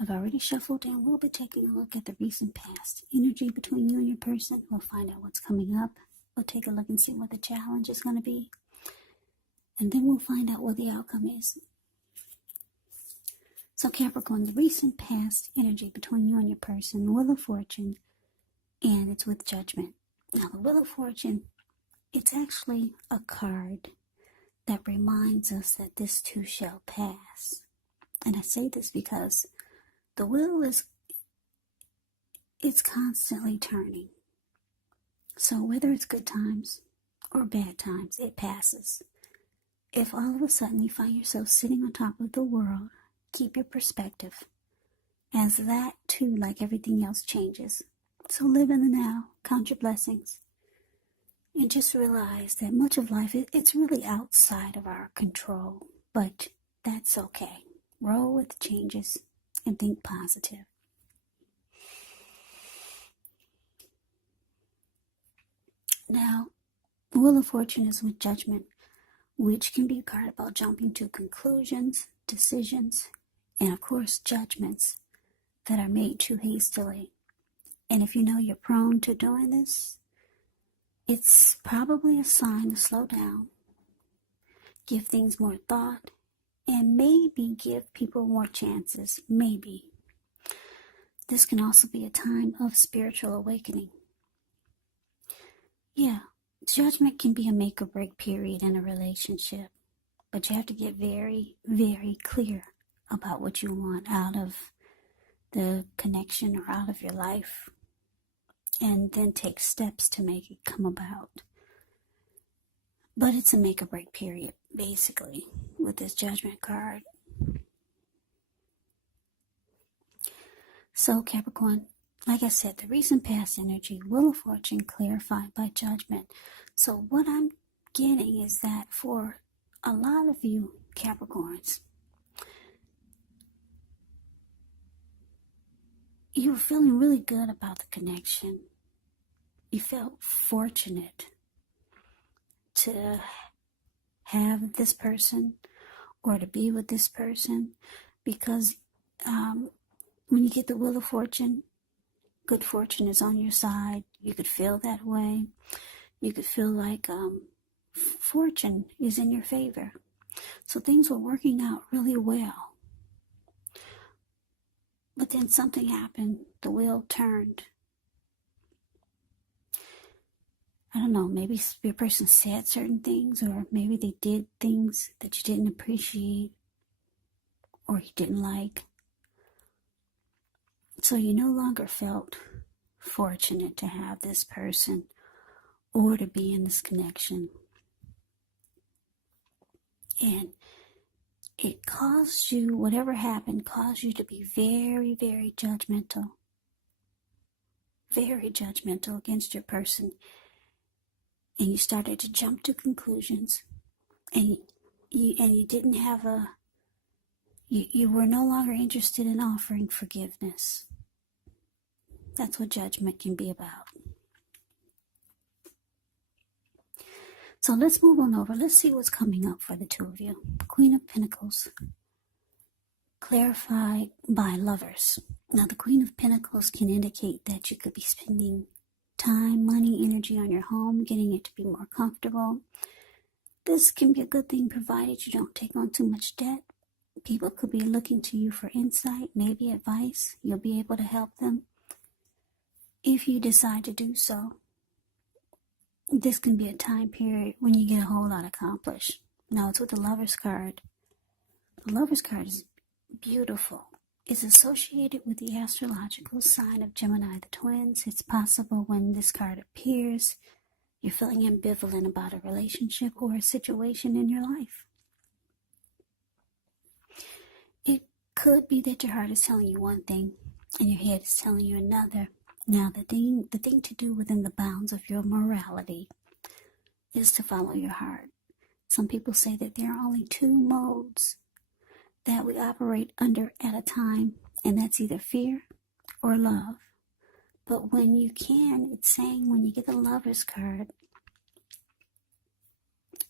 I've already shuffled and we'll be taking a look at the recent past energy between you and your person. We'll find out what's coming up. We'll take a look and see what the challenge is going to be. And then we'll find out what the outcome is. So Capricorn, the recent past energy between you and your person, Wheel of Fortune, and it's with Judgment. Now the Wheel of Fortune, it's actually a card that reminds us that this too shall pass. And I say this because the wheel it's constantly turning. So whether it's good times or bad times, it passes. If all of a sudden you find yourself sitting on top of the world, keep your perspective, as that too, like everything else, changes. So live in the now, count your blessings, and just realize that much of life, it's really outside of our control, but that's okay. Roll with the changes and think positive. Now, Wheel of Fortune is with Judgment, which can be a card about jumping to conclusions, decisions, and of course, judgments that are made too hastily. And if you know you're prone to doing this, it's probably a sign to slow down, give things more thought, and maybe give people more chances. Maybe. This can also be a time of spiritual awakening. Yeah, Judgment can be a make or break period in a relationship, but you have to get very, very clear about what you want out of the connection or out of your life, and then take steps to make it come about. But it's a make or break period, basically, with this Judgment card. So Capricorn, like I said, the recent past energy, Wheel of Fortune clarified by Judgment. So what I'm getting is that for a lot of you Capricorns, you were feeling really good about the connection. You felt fortunate to have this person or to be with this person because when you get the Wheel of Fortune, good fortune is on your side. You could feel that way. You could feel like fortune is in your favor. So things were working out really well. But then something happened. The wheel turned. I don't know, maybe your person said certain things, or maybe they did things that you didn't appreciate or you didn't like. So you no longer felt fortunate to have this person or to be in this connection. And it caused you, whatever happened, caused you to be very, very judgmental. Very judgmental against your person. And you started to jump to conclusions. And you didn't have you were no longer interested in offering forgiveness. That's what Judgment can be about. So let's move on over. Let's see what's coming up for the two of you. Queen of Pentacles, clarified by Lovers. Now, the Queen of Pentacles can indicate that you could be spending time, money, energy on your home, getting it to be more comfortable. This can be a good thing provided you don't take on too much debt. People could be looking to you for insight, maybe advice. You'll be able to help them if you decide to do so. This can be a time period when you get a whole lot accomplished. Now, it's with the Lovers card. The Lovers card is beautiful. It's associated with the astrological sign of Gemini, the twins. It's possible when this card appears, you're feeling ambivalent about a relationship or a situation in your life. It could be that your heart is telling you one thing and your head is telling you another. Now, the thing to do within the bounds of your morality is to follow your heart. Some people say that there are only two modes that we operate under at a time, and that's either fear or love. But when you can, it's saying when you get the Lovers card,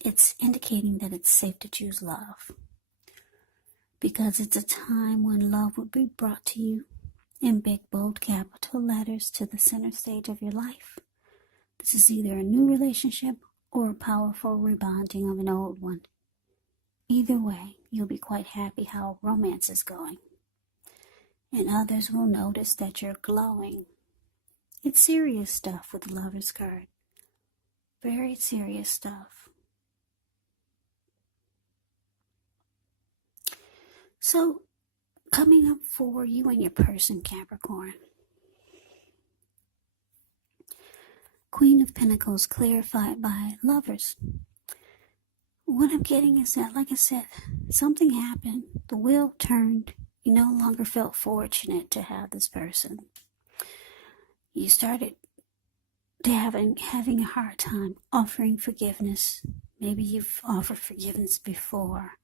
it's indicating that it's safe to choose love. because it's a time when love will be brought to you in big, bold capital letters to the center stage of your life. This is either a new relationship or a powerful rebonding of an old one. Either way, you'll be quite happy how romance is going. And others will notice that you're glowing. It's serious stuff with the Lover's card. Very serious stuff. So, coming up for you and your person, Capricorn. Queen of Pentacles clarified by Lovers. What I'm getting is that, like I said, something happened. The wheel turned. You no longer felt fortunate to have this person. You started to having a hard time offering forgiveness. Maybe you've offered forgiveness before,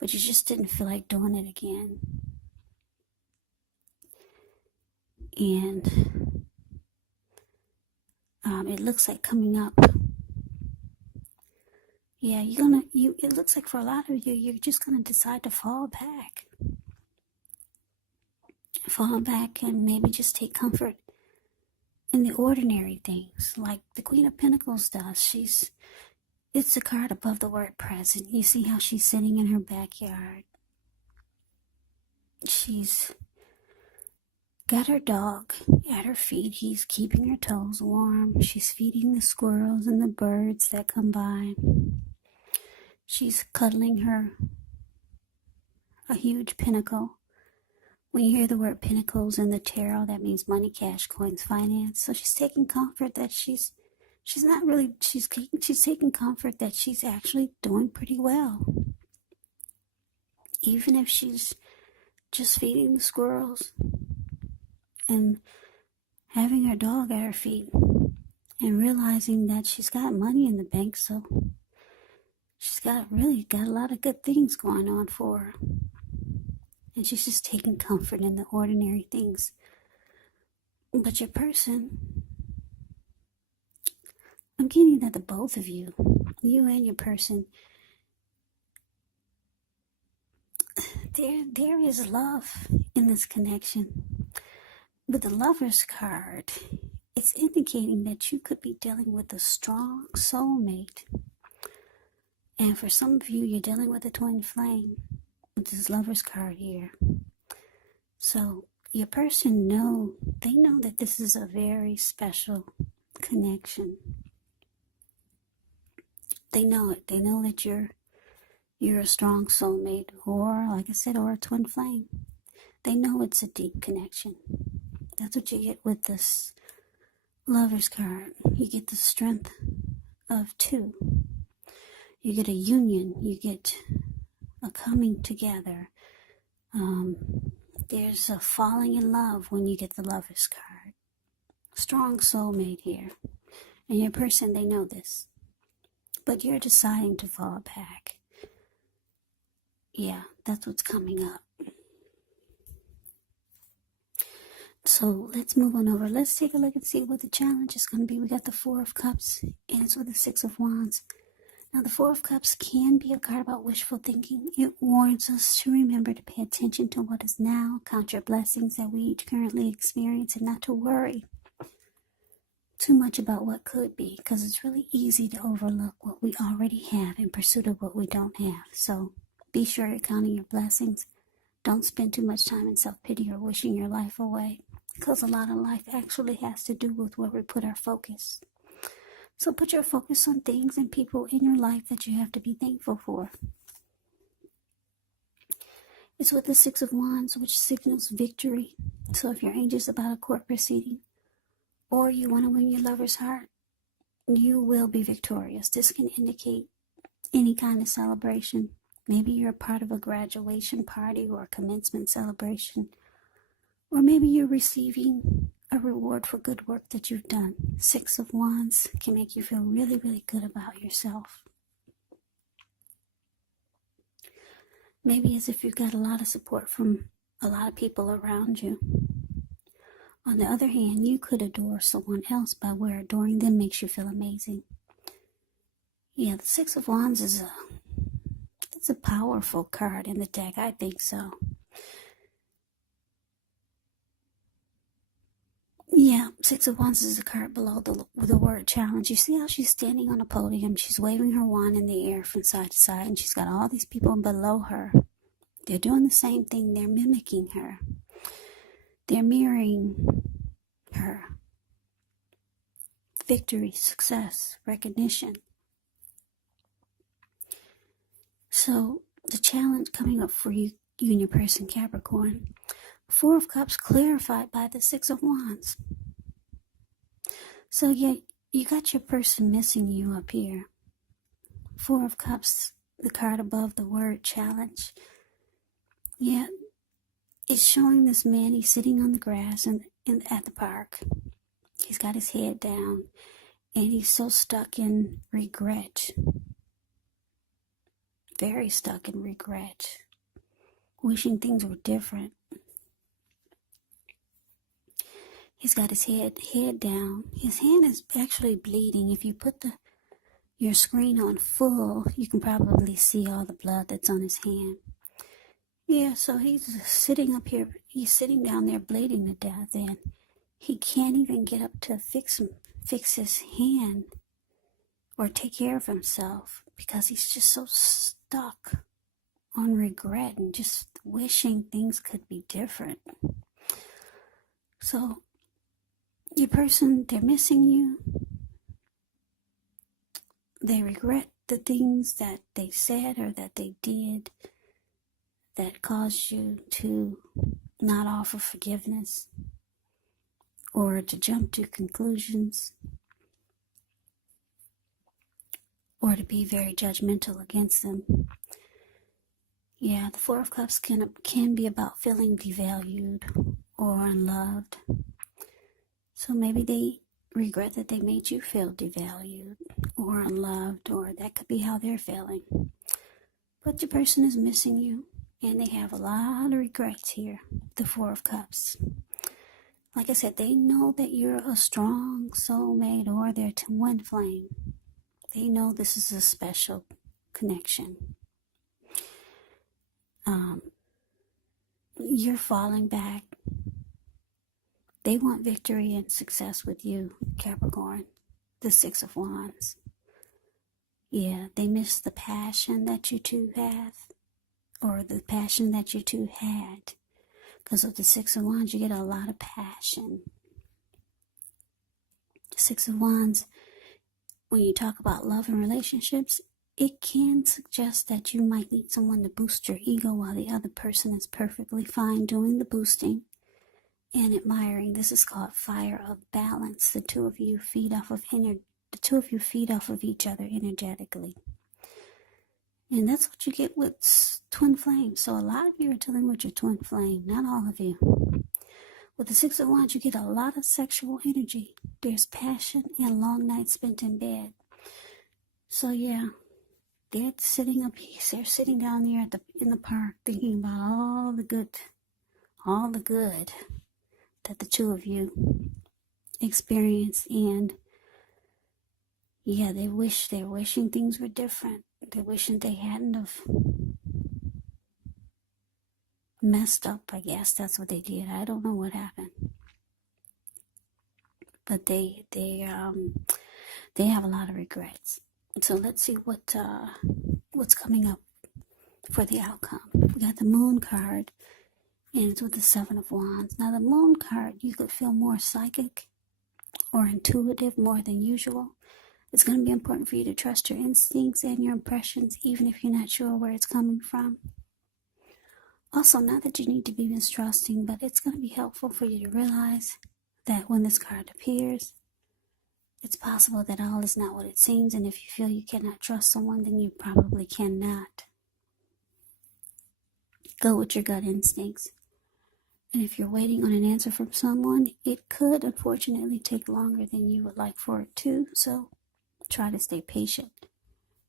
but you just didn't feel like doing it again. And it looks like coming up. Yeah, it looks like for a lot of you, you're just gonna decide to fall back. Fall back and maybe just take comfort in the ordinary things, like the Queen of Pentacles does. It's a card above the word present. You see how she's sitting in her backyard. She's got her dog at her feet. He's keeping her toes warm. She's feeding the squirrels and the birds that come by. She's cuddling a huge pinnacle. When you hear the word pentacles in the tarot, that means money, cash, coins, finance. So she's taking comfort that she's taking comfort that she's actually doing pretty well. Even if she's just feeding the squirrels and having her dog at her feet and realizing that she's got money in the bank, so she's really got a lot of good things going on for her. And she's just taking comfort in the ordinary things. But your person, I'm getting that the both of you and your person, there is love in this connection. With the Lover's card, it's indicating that you could be dealing with a strong soulmate. And for some of you, you're dealing with a twin flame with this Lover's card here. So your person know that this is a very special connection. They know it. They know that you're a strong soulmate, or like I said, or a twin flame. They know it's a deep connection. That's what you get with this Lover's card. You get the strength of two. You get a union. You get a coming together. There's a falling in love when you get the Lover's card. Strong soulmate here. And your person, they know this. But you're deciding to fall back. Yeah, that's what's coming up. So let's move on over. Let's take a look and see what the challenge is going to be. We got the Four of Cups, and it's with the Six of Wands. Now, the Four of Cups can be a card about wishful thinking. It warns us to remember to pay attention to what is now, count your blessings that we each currently experience, and not to worry too much about what could be, because it's really easy to overlook what we already have in pursuit of what we don't have. So be sure you're counting your blessings. Don't spend too much time in self-pity or wishing your life away, because a lot of life actually has to do with where we put our focus. So put your focus on things and people in your life that you have to be thankful for. It's with the Six of Wands, which signals victory. So if you're anxious about a court proceeding, or you want to win your lover's heart, you will be victorious. This can indicate any kind of celebration. Maybe you're a part of a graduation party or a commencement celebration. Or maybe you're receiving a reward for good work that you've done. Six of Wands can make you feel really, really good about yourself. Maybe as if you've got a lot of support from a lot of people around you. On the other hand, you could adore someone else by where adoring them makes you feel amazing. Yeah, the Six of Wands it's It's a powerful card in the deck. I think so. Yeah, Six of Wands is a card below the word challenge. You see how she's standing on a podium. She's waving her wand in the air from side to side, and she's got all these people below her. They're doing the same thing. They're mimicking her. They're mirroring her. Victory, success, recognition. So the challenge coming up for you and your person, Capricorn. Four of Cups clarified by the Six of Wands. So yeah, you got your person missing you up here. Four of Cups, the card above the word challenge. Yeah, it's showing this man, he's sitting on the grass at the park. He's got his head down, and he's so stuck in regret. Very stuck in regret. Wishing things were different. He's got his head down. His hand is actually bleeding. If you put your screen on full, you can probably see all the blood that's on his hand. Yeah, so he's sitting up here. He's sitting down there bleeding to death, and he can't even get up to fix his hand or take care of himself because he's just so stuck on regret and just wishing things could be different. So your person, they're missing you. They regret the things that they said or that they did that caused you to not offer forgiveness or to jump to conclusions or to be very judgmental against them. Yeah, the Four of Cups can be about feeling devalued or unloved. So maybe they regret that they made you feel devalued or unloved, or that could be how they're feeling. But your person is missing you, and they have a lot of regrets here, the Four of Cups. Like I said, they know that you're a strong soulmate or their twin flame. They know this is a special connection. You're falling back. They want victory and success with you, Capricorn, the Six of Wands. Yeah, they miss the passion that you two have, or the passion that you two had. Because with the Six of Wands, you get a lot of passion. Six of Wands, when you talk about love and relationships, it can suggest that you might need someone to boost your ego while the other person is perfectly fine doing the boosting and admiring. This is called fire of balance. The two of you feed off of each other energetically. And that's what you get with twin flames. So a lot of you are dealing with your twin flame, not all of you. With the Six of Wands, you get a lot of sexual energy. There's passion and long nights spent in bed. So yeah, they're sitting down there in the park thinking about all the good that the two of you experience. And yeah, they're wishing things were different. They're wishing they hadn't have messed up, I guess. That's what they did. I don't know what happened. But they have a lot of regrets. So let's see what's coming up for the outcome. We got the Moon card, and it's with the Seven of Wands. Now the Moon card, you could feel more psychic or intuitive more than usual. It's going to be important for you to trust your instincts and your impressions, even if you're not sure where it's coming from. Also, not that you need to be mistrusting, but it's going to be helpful for you to realize that when this card appears, it's possible that all is not what it seems, and if you feel you cannot trust someone, then you probably cannot. Go with your gut instincts. And if you're waiting on an answer from someone, it could unfortunately take longer than you would like for it to, so try to stay patient.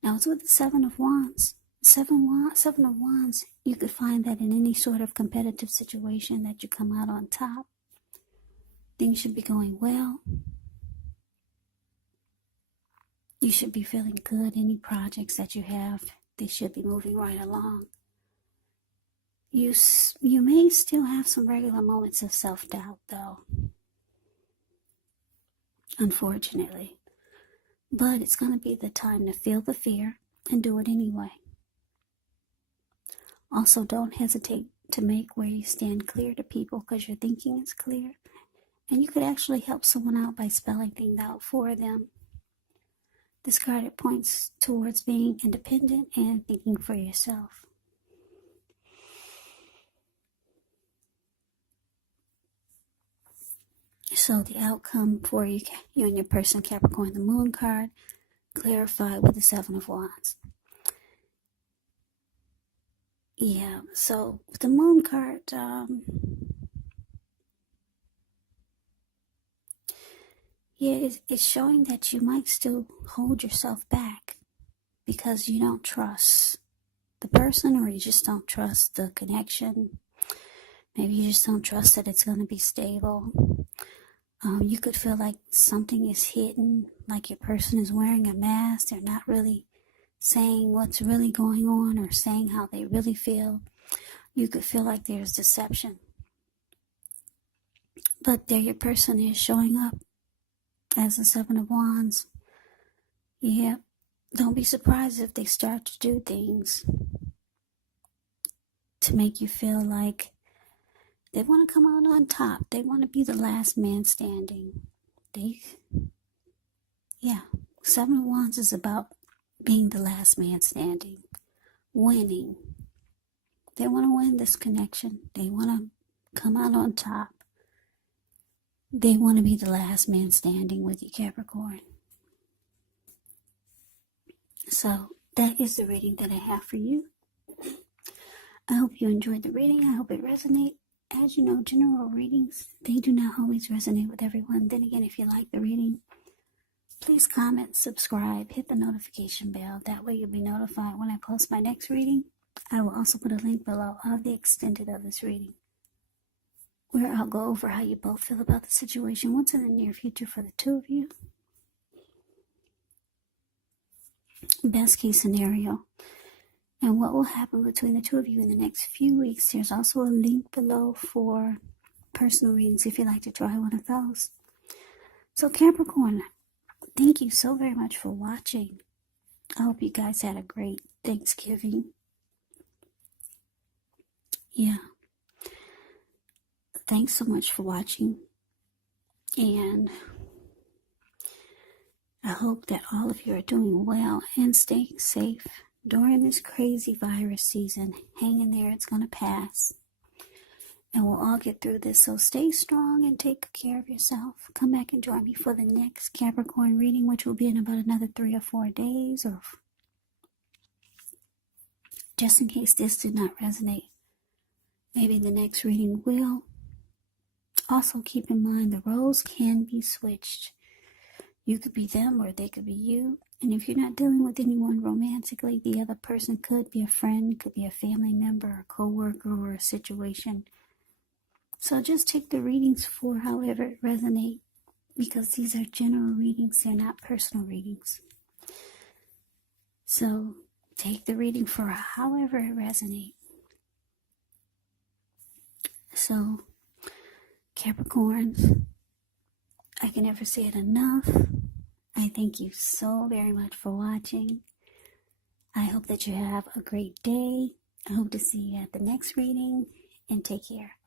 Now it's with the Seven of Wands. Seven of Wands, you could find that in any sort of competitive situation that you come out on top. Things should be going well. You should be feeling good. Any projects that you have They should be moving right along. You may still have some regular moments of self-doubt, though, unfortunately. But it's going to be the time to feel the fear and do it anyway. Also, don't hesitate to make where you stand clear to people, because your thinking is clear. And you could actually help someone out by spelling things out for them. This card points towards being independent and thinking for yourself. So the outcome for you and your person, Capricorn, the Moon card, clarified with the Seven of Wands. Yeah, so with the Moon card, it's showing that you might still hold yourself back because you don't trust the person, or you just don't trust the connection. Maybe you just don't trust that it's going to be stable. You could feel like something is hidden, like your person is wearing a mask. They're not really saying what's really going on or saying how they really feel. You could feel like there's deception. But there your person is showing up as the Seven of Wands. Yeah, don't be surprised if they start to do things to make you feel like they want to come out on top. They want to be the last man standing. Seven of Wands is about being the last man standing, winning. They want to win this connection. They want to come out on top. They want to be the last man standing with you, Capricorn. So that is the reading that I have for you. I hope you enjoyed the reading. I hope it resonates. As you know, general readings, they do not always resonate with everyone. Then again, if you like the reading, please comment, subscribe, hit the notification bell. That way you'll be notified when I post my next reading. I will also put a link below of the extended of this reading, where I'll go over how you both feel about the situation, what's in the near future for the two of you. Best case scenario, and what will happen between the two of you in the next few weeks. There's also a link below for personal readings if you'd like to try one of those. So Capricorn, thank you so very much for watching. I hope you guys had a great Thanksgiving. Yeah. Thanks so much for watching. And I hope that all of you are doing well and staying safe during this crazy virus season. Hang in there, it's going to pass. And we'll all get through this. So stay strong and take care of yourself. Come back and join me for the next Capricorn reading, which will be in about another 3 or 4 days. Or just in case this did not resonate, maybe the next reading will. Also keep in mind the roles can be switched. You could be them or they could be you. And if you're not dealing with anyone romantically, the other person could be a friend, could be a family member, a co-worker, or a situation. So just take the readings for however it resonates, because these are general readings, they're not personal readings. So take the reading for however it resonates. So Capricorns, I can never say it enough. I thank you so very much for watching. I hope that you have a great day. I hope to see you at the next reading, and take care.